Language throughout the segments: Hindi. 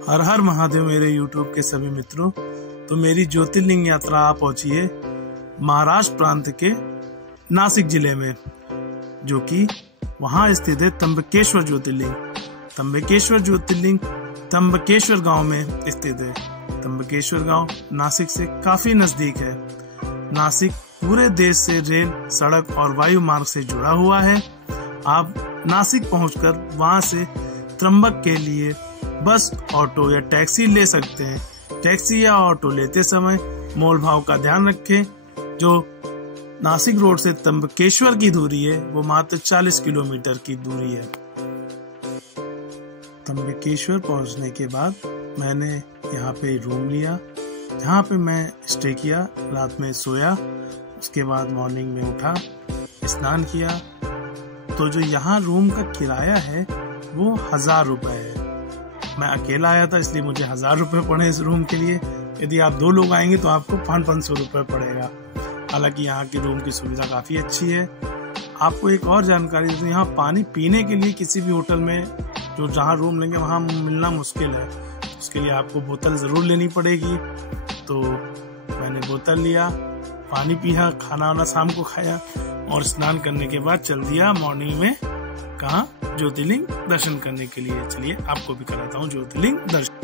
हर हर महादेव मेरे YouTube के सभी मित्रों। तो मेरी ज्योतिर्लिंग यात्रा आ पहुंची है महाराष्ट्र प्रांत के नासिक जिले में, जो कि वहां स्थित है त्र्यंबकेश्वर ज्योतिर्लिंग। त्र्यंबकेश्वर ज्योतिर्लिंग त्र्यंबकेश्वर गांव में स्थित है। त्र्यंबकेश्वर गांव नासिक से काफी नजदीक है। नासिक पूरे देश से रेल, सड़क और वायु मार्ग से जुड़ा हुआ है। आप नासिक पहुंचकर वहां से त्र्यंबक के लिए बस, ऑटो या टैक्सी ले सकते हैं। टैक्सी या ऑटो लेते समय मोल भाव का ध्यान रखें। जो नासिक रोड से त्र्यंबकेश्वर की दूरी है वो मात्र 40 किलोमीटर की दूरी है। त्र्यंबकेश्वर पहुंचने के बाद मैंने यहाँ पे रूम लिया, जहाँ पे मैं स्टे किया, रात में सोया। उसके बाद मॉर्निंग में उठा, स्नान किया। तो जो यहाँ रूम का किराया है वो 1000 रुपए है। मैं अकेला आया था इसलिए मुझे 1000 रुपए पड़े इस रूम के लिए। यदि आप 2 लोग आएंगे तो आपको 500 रुपए पड़ेगा। हालांकि यहाँ की रूम की सुविधा काफी अच्छी है। आपको एक और जानकारी दूं, यहाँ पानी पीने के लिए किसी भी होटल में जो जहाँ रूम लेंगे वहाँ मिलना मुश्किल है। उसके लिए आपको बोतल जरूर लेनी पड़ेगी। तो मैंने बोतल लिया, पानी पिया, खाना वाना शाम को खाया और स्नान करने के बाद चल दिया मॉर्निंग में कहाँ, ज्योतिर्लिंग दर्शन करने के लिए। चलिए आपको भी कराता हूँ ज्योतिर्लिंग दर्शन।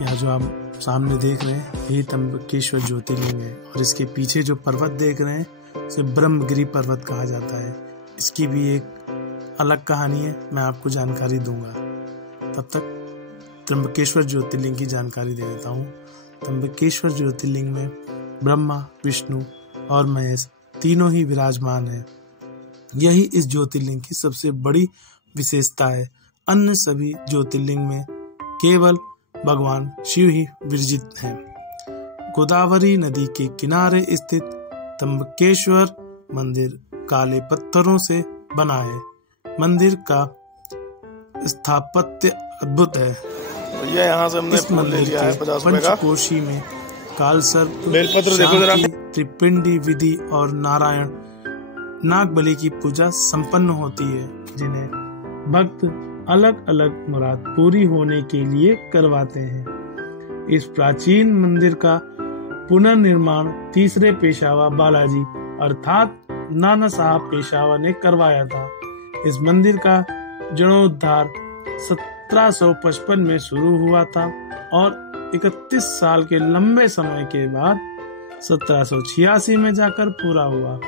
यहाँ जो आप सामने देख रहे हैं यही त्र्यंबकेश्वर ज्योतिर्लिंग है, और इसके पीछे जो पर्वत देख रहे हैं उसे ब्रह्मगिरी पर्वत कहा जाता है। इसकी भी एक अलग कहानी है, मैं आपको जानकारी दूंगा। तब तक त्र्यंबकेश्वर ज्योतिर्लिंग की जानकारी दे देता हूँ। त्र्यंबकेश्वर ज्योतिर्लिंग में ब्रह्मा, विष्णु और महेश तीनों ही विराजमान है। यही इस ज्योतिर्लिंग की सबसे बड़ी विशेषता है। अन्य सभी ज्योतिर्लिंग में केवल भगवान शिव ही विराजित हैं। गोदावरी नदी के किनारे स्थित त्र्यंबकेश्वर मंदिर काले पत्थरों से बना है। मंदिर का स्थापत्य अद्भुत है। ये यहाँ से हमने इस मंदिर लिया है 50 रुपए का। पंचकोशी में कालसर्प, बेलपत्र देखो जरा, त्रिपिंडी विधि और नारायण नागबली की पूजा संपन्न होती है, जिन्हें भक्त अलग अलग मुराद पूरी होने के लिए करवाते हैं। इस प्राचीन मंदिर का पुनर्निर्माण तीसरे पेशवा बालाजी अर्थात नाना साहब पेशवा ने करवाया था। इस मंदिर का जीर्णोद्धार 1755 में शुरू हुआ था और 31 साल के लंबे समय के बाद 1786 में जाकर पूरा हुआ।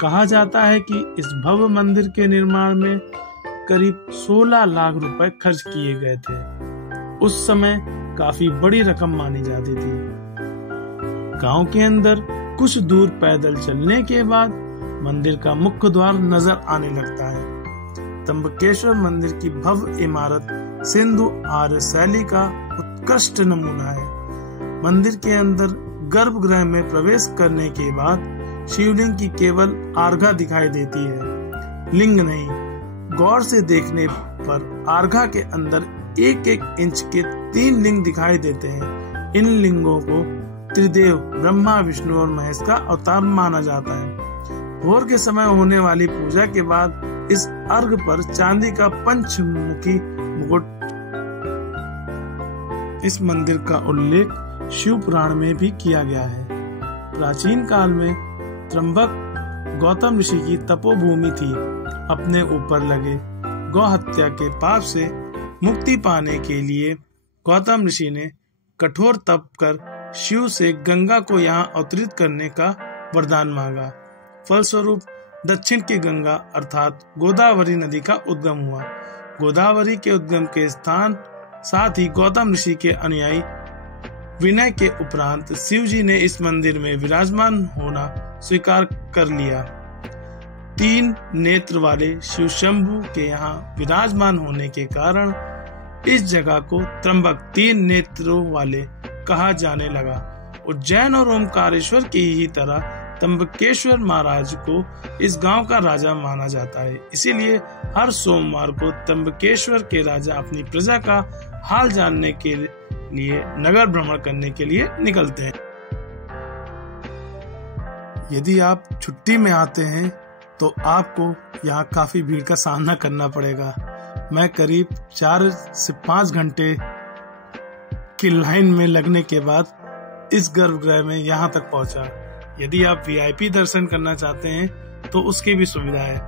कहा जाता है कि इस भव्य मंदिर के निर्माण में करीब 16 लाख रुपए खर्च किए गए थे। उस समय काफी बड़ी रकम मानी जाती थी। गांव के अंदर कुछ दूर पैदल चलने के बाद मंदिर का मुख्य द्वार नजर आने लगता है। त्र्यंबकेश्वर मंदिर की भव्य इमारत सिंधु आर्य शैली का उत्कृष्ट नमूना है। मंदिर के अंदर गर्भगृह में प्रवेश करने के बाद शिवलिंग की केवल आर्घा दिखाई देती है, लिंग नहीं। गौर से देखने पर आर्घा के अंदर 1-1 इंच के 3 लिंग दिखाई देते हैं। इन लिंगों को त्रिदेव ब्रह्मा, विष्णु और महेश का अवतार माना जाता है। भोर के समय होने वाली पूजा के बाद इस अर्घ पर चांदी का पंचमुखी मुकुट। इस मंदिर का उल्लेख शिव पुराण में भी किया गया है। प्राचीन काल में त्र्यंबक गौतम ऋषि की तपोभूमि थी। अपने ऊपर लगे गौ हत्या के पाप से मुक्ति पाने के लिए गौतम ऋषि ने कठोर तप कर शिव से गंगा को यहाँ अवतरित करने का वरदान मांगा। फलस्वरूप दक्षिण की गंगा अर्थात गोदावरी नदी का उद्गम हुआ। गोदावरी के उद्गम के स्थान साथ ही गौतम ऋषि के अनुयायी विनय के उपरांत शिव जी ने इस मंदिर में विराजमान होना स्वीकार कर लिया। 3 नेत्र वाले शिव शंभु के यहाँ विराजमान होने के कारण इस जगह को त्र्यंबक 3 नेत्रों वाले कहा जाने लगा। उज्जैन और ओमकारेश्वर की ही तरह त्र्यंबकेश्वर महाराज को इस गांव का राजा माना जाता है। इसीलिए हर सोमवार को त्र्यंबकेश्वर के राजा अपनी प्रजा का हाल जानने के लिए नगर भ्रमण करने के लिए निकलते हैं। यदि आप छुट्टी में आते हैं तो आपको यहाँ काफी भीड़ का सामना करना पड़ेगा। मैं करीब 4 से 5 घंटे की लाइन में लगने के बाद इस गर्भगृह में यहाँ तक पहुंचा। यदि आप VIP दर्शन करना चाहते हैं तो उसकी भी सुविधा है।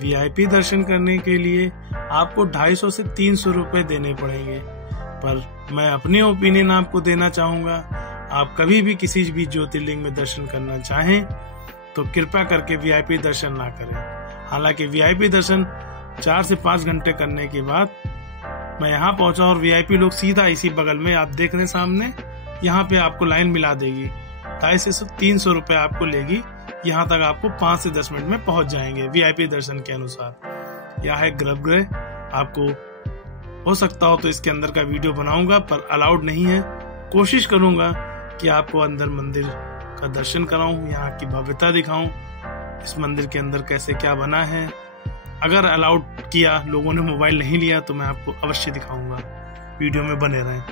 VIP दर्शन करने के लिए आपको 250 से 300 रुपए देने पड़ेंगे, पर मैं अपनी ओपिनियन आपको देना चाहूंगा। आप कभी भी किसी भी ज्योतिर्लिंग में दर्शन करना चाहें तो कृपया करके VIP दर्शन ना करें। हालांकि VIP दर्शन 4 से 5 घंटे करने के बाद मैं यहाँ पहुंचा और VIP लोग सीधा इसी बगल में आप देख रहे हैं सामने, यहाँ पे आपको लाइन मिला देगी। 250 से 300 रुपए आपको लेगी। यहाँ तक आपको 5 से 10 मिनट में पहुंच जाएंगे VIP दर्शन के अनुसार। यह है गर्भगृह। आपको हो सकता हो तो इसके अंदर का वीडियो बनाऊंगा, पर अलाउड नहीं है। कोशिश करूंगा कि आपको अंदर मंदिर का दर्शन कराऊं, यहाँ की भव्यता दिखाऊं, इस मंदिर के अंदर कैसे क्या बना है। अगर अलाउड किया, लोगों ने मोबाइल नहीं लिया, तो मैं आपको अवश्य दिखाऊंगा। वीडियो में बने रहें।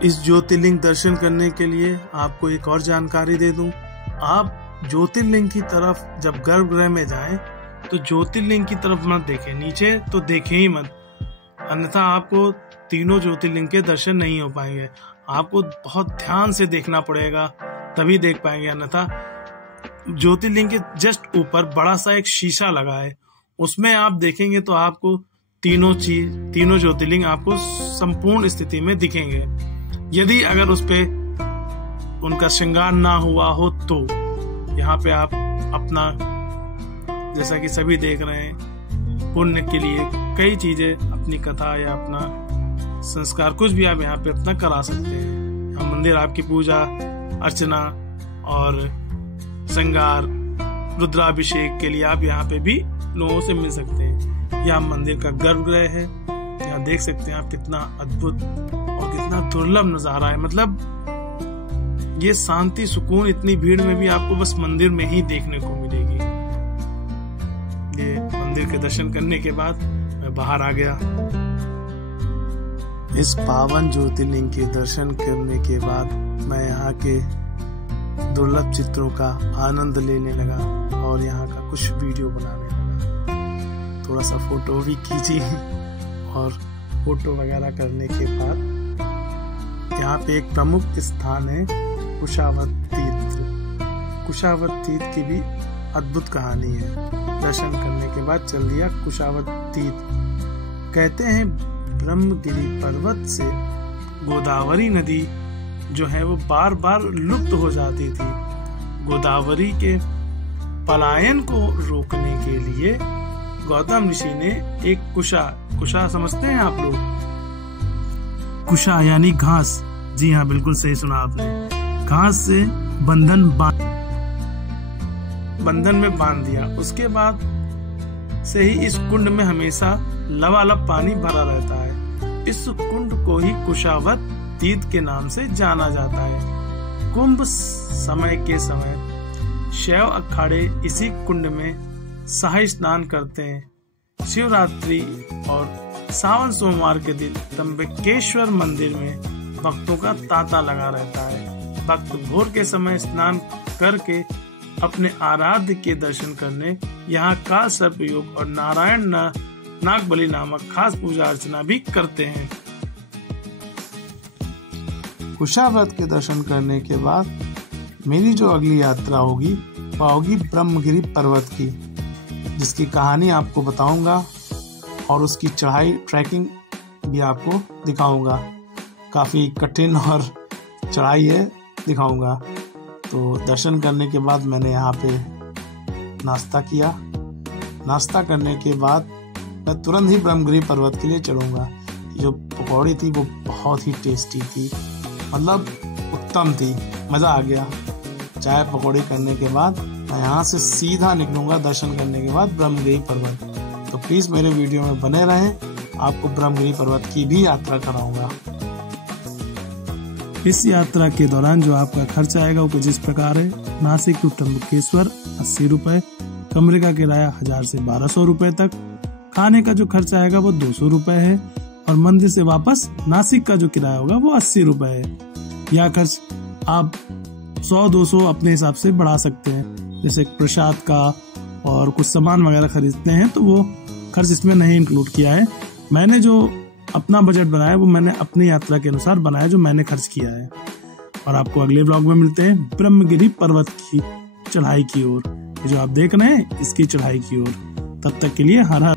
इस ज्योतिर्लिंग दर्शन करने के लिए आपको एक और जानकारी दे दूं। आप ज्योतिर्लिंग की तरफ जब गर्भगृह में जाएं तो ज्योतिर्लिंग की तरफ मत देखें, नीचे तो देखें ही मत, अन्यथा आपको तीनों ज्योतिर्लिंग के दर्शन नहीं हो पाएंगे। आपको बहुत ध्यान से देखना पड़ेगा, तभी देख पाएंगे, अन्यथा ज्योतिर्लिंग के जस्ट ऊपर बड़ा सा एक शीशा लगा है, उसमें आप देखेंगे तो आपको तीनों ज्योतिर्लिंग आपको संपूर्ण स्थिति में दिखेंगे। यदि अगर उस पे उनका श्रृंगार ना हुआ हो तो यहाँ पे आप अपना, जैसा कि सभी देख रहे हैं, पुण्य के लिए कई चीजें, अपनी कथा या अपना संस्कार कुछ भी आप यहाँ पे अपना करा सकते हैं। यहाँ मंदिर आपकी पूजा अर्चना और श्रृंगार रुद्राभिषेक के लिए आप यहाँ पे भी लोगों से मिल सकते हैं। यह मंदिर का गर्भगृह है। यहाँ देख सकते हैं आप कितना अद्भुत और कितना दुर्लभ नजारा है। मतलब ये शांति सुकून इतनी भीड़ में भी आपको बस मंदिर में ही देखने को मिलेगी। ये मंदिर के दर्शन करने के बाद मैं बाहर आ गया। इस पावन ज्योतिर्लिंग के दर्शन करने के बाद मैं यहाँ के दुर्लभ चित्रों का आनंद लेने लगा और यहाँ का कुछ वीडियो बनाने लगा। थोड़ा सा फोटो भी खींची और फोटो वगैरह करने के बाद यहाँ पे एक प्रमुख स्थान है कुशावत तीर्थ। कुशावत तीर्थ की भी अद्भुत कहानी है। दर्शन करने के बाद चल दिया कुशावत तीर्थ। कहते हैं ब्रह्मगिरि पर्वत से गोदावरी नदी जो है वो बार बार लुप्त हो जाती थी। गोदावरी के पलायन को रोकने के लिए गौतम ऋषि ने एक कुशा समझते हैं आप लोग? कुशा यानी घास। जी हाँ, बिल्कुल सही सुना आपने। घास से बंधन में बांध दिया। उसके बाद से ही इस कुंड में हमेशा लबालब पानी भरा रहता है। इस कुंड को ही कुशावत तीर्थ के नाम से जाना जाता है। कुंभ समय के समय शैव अखाड़े इसी कुंड में शाही स्नान करते हैं। शिवरात्रि और सावन सोमवार के दिन त्र्यंबकेश्वर मंदिर में भक्तों का तांता लगा रहता है। भक्त भोर के समय स्नान करके अपने आराध्य के दर्शन करने यहाँ काल सर्प योग और नारायण नागबली नामक खास पूजा अर्चना भी करते हैं। कुशावत के दर्शन करने के बाद मेरी जो अगली यात्रा होगी वह होगी ब्रह्मगिरि पर्वत की, जिसकी कहानी आपको बताऊंगा और उसकी चढ़ाई ट्रैकिंग भी आपको दिखाऊंगा। काफ़ी कठिन और चढ़ाई है, दिखाऊंगा। तो दर्शन करने के बाद मैंने यहाँ पे नाश्ता किया। नाश्ता करने के बाद मैं तुरंत ही ब्रह्मगिरि पर्वत के लिए चढ़ूंगा। जो पकौड़ी थी वो बहुत ही टेस्टी थी, मतलब उत्तम थी, मज़ा आ गया। चाय पकौड़ी करने के बाद मैं यहाँ से सीधा निकलूंगा दर्शन करने के बाद ब्रह्मगिरि पर्वत। तो प्लीज़ मेरे वीडियो में बने रहें, आपको ब्रह्मगिरि पर्वत की भी यात्रा कराऊंगा। इस यात्रा के दौरान जो आपका खर्च आएगा वो कुछ इस प्रकार है। नासिक टू त्र्यंबकेश्वर 80 रुपए, कमरे का किराया 1000 से 1200 रुपए तक, खाने का जो खर्च आएगा वो 200 रुपए है और मंदिर से वापस नासिक का जो किराया होगा वो 80 रुपए है। यह खर्च आप 100-200 अपने हिसाब से बढ़ा सकते हैं। जैसे प्रसाद का और कुछ सामान वगैरह खरीदते हैं तो वो खर्च इसमें नहीं इंक्लूड किया है। मैंने जो अपना बजट बनाया वो मैंने अपनी यात्रा के अनुसार बनाया, जो मैंने खर्च किया है। और आपको अगले व्लॉग में मिलते हैं ब्रह्मगिरी पर्वत की चढ़ाई की ओर, जो आप देख रहे हैं इसकी चढ़ाई की ओर। तब तक के लिए हर हर